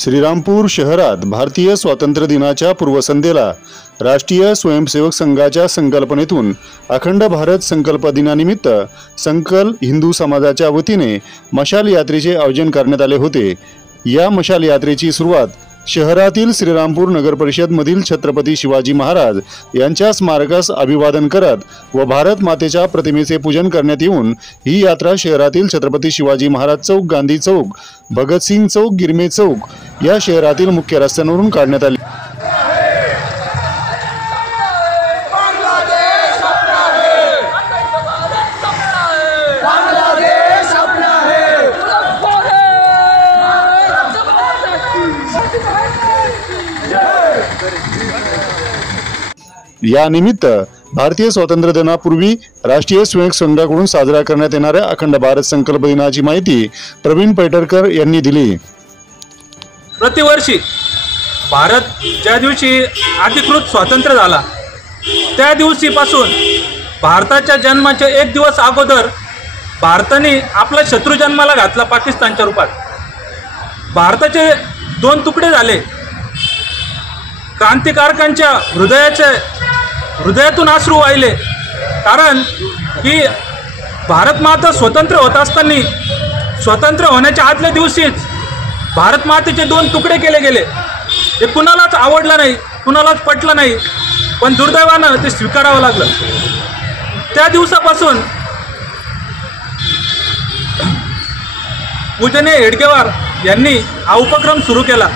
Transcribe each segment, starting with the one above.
श्रीरामपूर शहरात भारतीय स्वातंत्र्य दिनाच्या पूर्वसंध्येला राष्ट्रीय स्वयंसेवक संघाच्या संकल्पनेतून अखंड भारत संकल्प दिनानिमित्त संकल हिंदू समाजाच्या वतीने मशाल यात्रेचे आयोजन करण्यात आले होते। या मशाल यात्रेची सुरुवात शहरातील श्रीरामपूर नगर परिषद मधील छत्रपती शिवाजी महाराज यांच्या स्मारकास अभिवादन करत व भारत मातेच्या प्रतिमेचे पूजन करण्यात येऊन ही यात्रा शहरातील छत्रपती शिवाजी महाराज चौक, गांधी चौक, भगतसिंग चौक, गिरमे चौक या शहरातील मुख्य रस्त्यांवरून काढण्यात आली। या निमित्त भारतीय स्वातंत्र्य दिनापूर्वी राष्ट्रीय स्वयंसेवक संघाकडून साजरा करण्यात येणाऱ्या अखंड भारत संकल्प दिनाची माहिती प्रवीण पैठणकर यांनी दिली। प्रतिवर्षी भारत ज्या दिवशी अधिकृत स्वातंत्र्य झाला त्या दिवशीपासून भारताच्या जन्माच्या एक दिवस अगोदर भारताने आपला शत्रू जन्माला घातला पाकिस्तानच्या रूपात। भारताचे दोन तुकडे झाले। क्रांतिकारकांच्या हृदयातून अश्रू वाहिले, कारण की भारत माता स्वतंत्र होत असताना स्वतंत्र होण्याच्या आदल्या दिवशीच भारत मातेचे दोन तुकडे केले गेले। ते कुणालाच आवडलं नाही, कुणालाच पटलं नाही, पण दुर्दैवानं ते स्वीकारावं लागलं। त्या दिवसापासून पूजनीय हेडगेवार यांनी हा उपक्रम सुरू केला।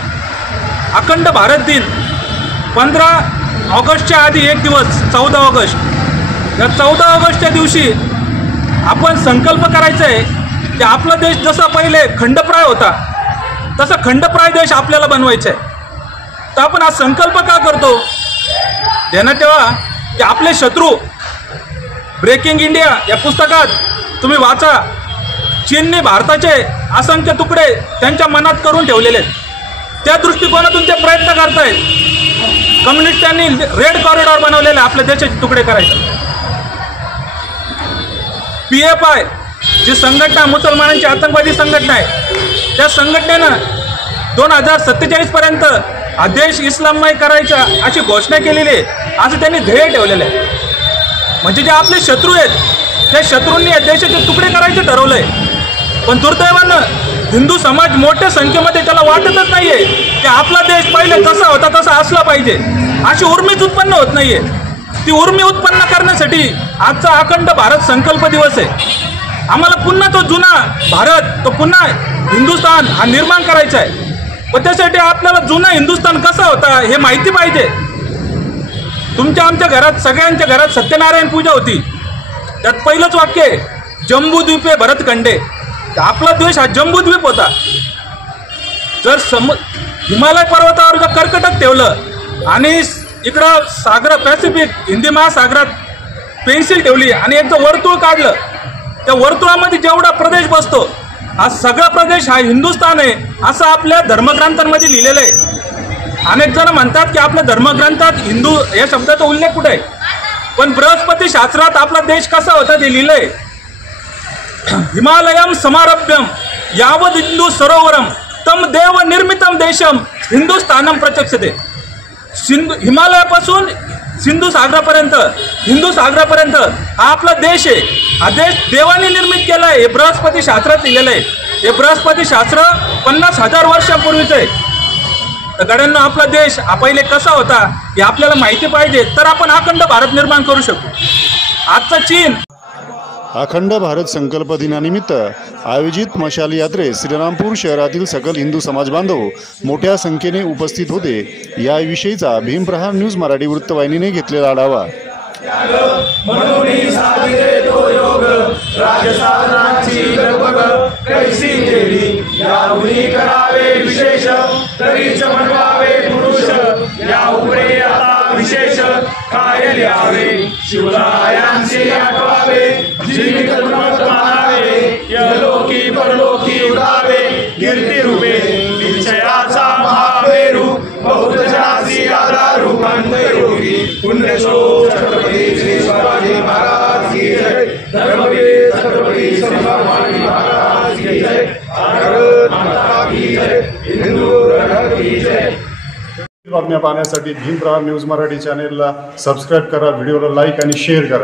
अखंड भारत दिन 15 ऑगस्टच्या आधी एक दिवस 14 ऑगस्ट, या 14 ऑगस्टच्या दिवशी आपण संकल्प करायचा आहे की आपला देश जसा पहिले खंडप्राय होता तसा खंडप्राय देश आपल्याला बनवायचा आहे। तर आपण हा संकल्प का करतो? ध्यानात ठेवा की आपले शत्रू, ब्रेकिंग इंडिया या पुस्तकात तुम्ही वाचा, चीनने भारताचे असंख्य तुकडे त्यांच्या मनात करून ठेवलेले आहेत। त्या दृष्टिकोनातून ते प्रयत्न करतायत। कम्युनिस्टांनी रेड कॉरिडॉर बनवलेले आपल्या देशाचे तुकडे करायचे। PFI जी संघटना मुसलमानांची आतंकवादी संघटना आहे, त्या संघटनेनं 2047 पर्यंत हा देश इस्लाममय करायचा अशी घोषणा केलेली आहे, असं त्यांनी ध्येय ठेवलेलं आहे। म्हणजे जे आपले शत्रू आहेत त्या शत्रूंनी या देशाचे तुकडे करायचे ठरवलंय। पण दुर्दैवानं हिंदू समाज मोठ्या संख्येमध्ये त्याला वाटतच नाहीये की आपला देश पहिले जसा होता तसा असला पाहिजे, अशी उर्मीच उत्पन्न होत नाहीये। ती उर्मी उत्पन्न करण्यासाठी आजचा अखंड भारत संकल्प दिवस आहे। आम्हाला पुन्हा तो जुना भारत, तो पुन्हा हिंदुस्थान हा निर्माण करायचा आहे। पण त्यासाठी आपल्याला जुना हिंदुस्थान कसा होता हे माहिती पाहिजे। आमच्या घरात, सगळ्यांच्या घरात सत्यनारायण पूजा होती। त्यात पहिलंच वाक्य आहे, जम्बूद्वीपे भरतखंडे। आपला देश हा जम्बूद्वीप होता। जर हिमालय पर्वतावर जर कर्कटक ठेवलं आणि इकडं सागर पॅसिफिक हिंदी महासागरात पेन्सिल ठेवली आणि एक वर्तुळ काढलं, त्या वर्तुळामध्ये जेवढा प्रदेश बसतो हा सगळा प्रदेश हा हिंदुस्थान आहे, असं आपल्या धर्मग्रंथांमध्ये लिहिलेलं आहे। अनेक जण म्हणतात की आपल्या धर्मग्रंथात हिंदू या शब्दाचा उल्लेख कुठे आहे, पण बृहस्पती शास्त्रात आपला देश कसा होता ते लिहिलंय। हिमालयम समारभ्यम यावद हिंदू सरोवरम तम देव निर्मितम देशम हिंदुस्थानम प्रचक्षते। हिमालयापासून हिंदू सागरापर्यंत हा आपला देश आहे। हा देश देवाने निर्मित केला आहे, हे बृहस्पती शास्त्रात लिहिलेलं आहे। हे बृहस्पती शास्त्र 50,000 वर्षांपूर्वीचं आहे। तर गड्यांना आपला देश हा पहिले कसा होता हे आपल्याला माहिती पाहिजे, तर आपण अखंड भारत निर्माण करू शकू। आजचा चीन अखंड भारत संकल्प दिनानिमित्त आयोजित मशाल यात्रेत श्रीरामपूर शहरातील सकल हिंदू समाज बांधव मोठ्या संख्येने उपस्थित होते। याविषयीचा भीमप्रहार न्यूज मराठी वृत्तवाहिनीने घेतलेला आढावा। विशेष काय लिहावे, शिवरायांचे आठवावे, जीवित मानावे, यलोकी परलोकी उडावे, कीर्ती रूपे निश्चयाचा महामेरू, बहुत जनासी आधारू योगी, पुण्यश्लोक छत्रपती श्री शिवाजी महाराज की जय, धर्मवीर छत्रपती शिवाजी महाराज की जय, भारत माता की जय, हिंदू की जय. बातम्या पाहण्यासाठी भीम प्रहार न्यूज मराठी चॅनेलला सबस्क्राईब करा, व्हिडिओला लाईक आणि शेअर करा.